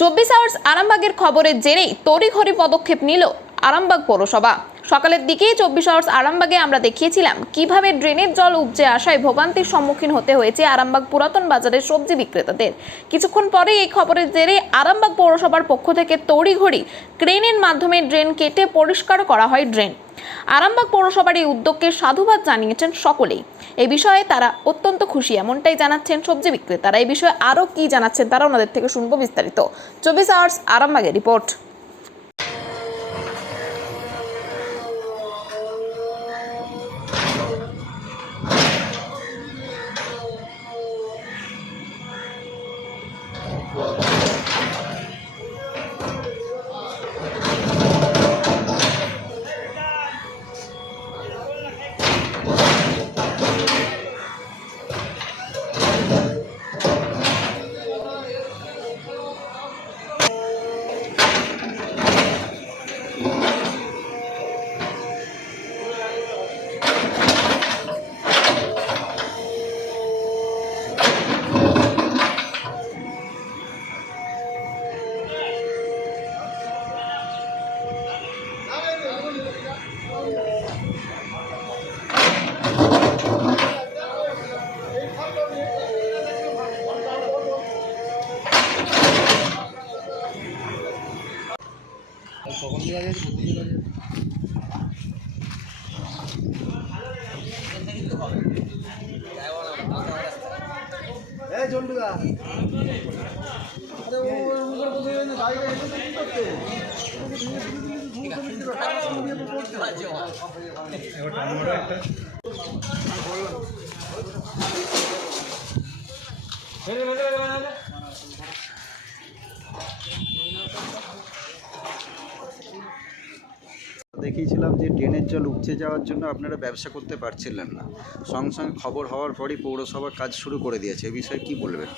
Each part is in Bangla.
24 আওয়ার্স আরামবাগের খবরের জেরেই তড়িঘড়ি পদক্ষেপ নিল আরামবাগ পৌরসভা। সকালের দিকেই 24 আওয়ার্স আরামবাগে আমরা দেখিয়েছিলাম কিভাবে ড্রেনের জল উপচে আসায় ভোগান্তির সম্মুখীন হতে হয়েছে আরামবাগ পুরাতন বাজারের সবজি বিক্রেতাদের। কিছুক্ষণ পরে এই খবরের জেরে আরামবাগ পৌরসভার পক্ষ থেকে তড়িঘড়ি ক্রেনের মাধ্যমে ড্রেন কেটে পরিষ্কার করা হয় ড্রেন। আরামবাগ পৌরসভার এই উদ্যোগকে সাধুবাদ জানিয়েছেন সকলেই। এই বিষয়ে তারা অত্যন্ত খুশি, এমনটাই জানাচ্ছেন সবজি বিক্রেতারা। এই বিষয়ে আরও কি জানাচ্ছেন তারা, ওনাদের থেকে শুনবো বিস্তারিত। 24 আওয়ার্স আরামবাগের রিপোর্ট। দেখিয়েছিলাম যে ড্রেনের জল উপচে যাওয়ার জন্য আপনারা ব্যবসা করতে পারছিলেন না, সঙ্গে সঙ্গে খবর হওয়ার পরই পৌরসভা কাজ শুরু করে দিয়েছে। এই বিষয়ে কী বলবেন?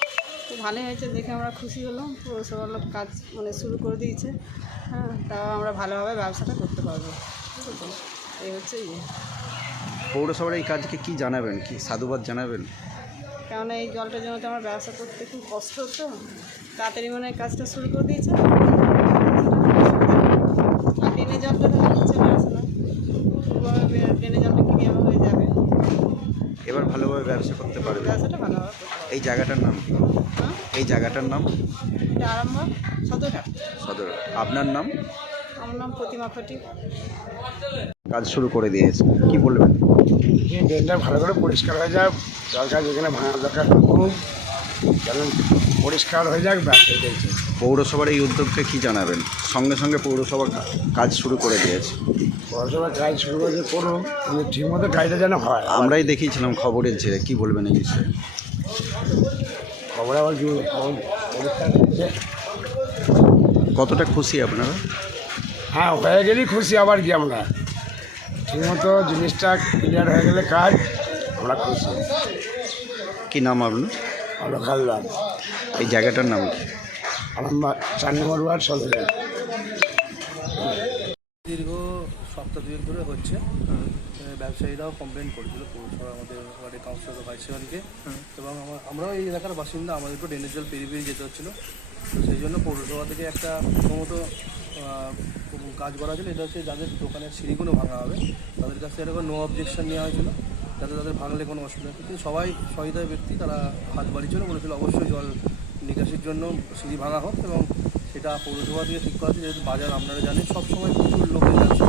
তো ভালোই হয়েছে, দেখে আমরা খুশি হলাম। পৌরসভার লোক কাজ শুরু করে দিয়েছে। হ্যাঁ, তাও আমরা ভালোভাবে ব্যবসাটা করতে পারবো। ঠিক আছে, এই হচ্ছে পৌরসভার এই কাজকে কি জানাবেন, কি সাধুবাদ জানাবেন? কেননা এই জলটার জন্য তো আমার ব্যবসা করতে খুব কষ্ট হতো, তাড়াতাড়ি কাজটা শুরু করে দিয়েছে। আর ড্রেনের জলটা হচ্ছে আসে না, ড্রেনের জলটা ক্লিয়ার হয়ে যাবে, এবার ভালোভাবে ব্যবসা করতে পারবে। ব্যবসাটা ভালোভাবে করতে পারবো। এই জায়গাটার নাম কি? হ্যাঁ, এই জায়গাটার নাম এটা আরামবাগ সদরঘাট। সদর। আপনার নাম? আমার নাম প্রতিমা ফটিক। কাজ শুরু করে দিয়েছে, কি বলবেন? ড্রেনটা ভালো করে পরিষ্কার হয়ে যাক, দরকার যেখানে ভাঙা দরকার করুন, যেন পরিষ্কার হয়ে যাক, ব্যাস এটাই। পৌরসভার এই উদ্যোগকে কি জানাবেন? সঙ্গে সঙ্গে পৌরসভা কাজ শুরু করে দিয়েছে। পৌরসভা কাজ শুরু করে করুন, কিন্তু ঠিকমতো কাজটা যেন হয়। আমরাই দেখিয়েছিলাম খবরের ছেড়ে, কি বলবেন এই বিষয়ে? খবর আবার কি পরিষ্কার হচ্ছে। কতটা খুশি আপনারা? হ্যাঁ, হয়ে গেলেই খুশি, আবার কি আমরা ঠিকমতো জিনিসটা ক্লিয়ার হয়ে গেলে কাজ আমরা খুশি। কি নাম আপনার? আমরা খালদার। এই জায়গাটার নাম কি? আমরা 4 নম্বর ওয়ার্ড সদরঘাট। দীর্ঘ সপ্তাহ দুয়েক ধরে হচ্ছে। ব্যবসায়ীরাও কমপ্লেন করেছিল পৌরসভা আমাদের ওয়ার্ডের কাউন্সিলর ভাইস চেয়ারম্যানকে, এবং আমরাও এই এলাকার বাসিন্দা, আমাদেরকেও ড্রেনের জল পেরিয়ে যেতে হচ্ছিলো। তো সেই জন্য পৌরসভা থেকে একটা প্রথমত কাজ করা হয়েছিল। এটা হচ্ছে যাদের দোকানের সিঁড়িগুলো ভাঙা হবে তাদের কাছে এরকম নো অবজেকশন নেওয়া হয়েছিল, যাতে তাদের ভাঙলে কোনো অসুবিধা নেই। কিন্তু সবাই সহৃদয় ব্যক্তি, তারা হাত বাড়িয়েছিল, বলেছিল অবশ্যই জল নিকাশির জন্য সিঁড়ি ভাঙা হোক, এবং সেটা পৌরসভা থেকে ঠিক করা হচ্ছে। যেহেতু বাজার আপনারা জানেন সবসময় প্রচুর লোকের ব্যবসা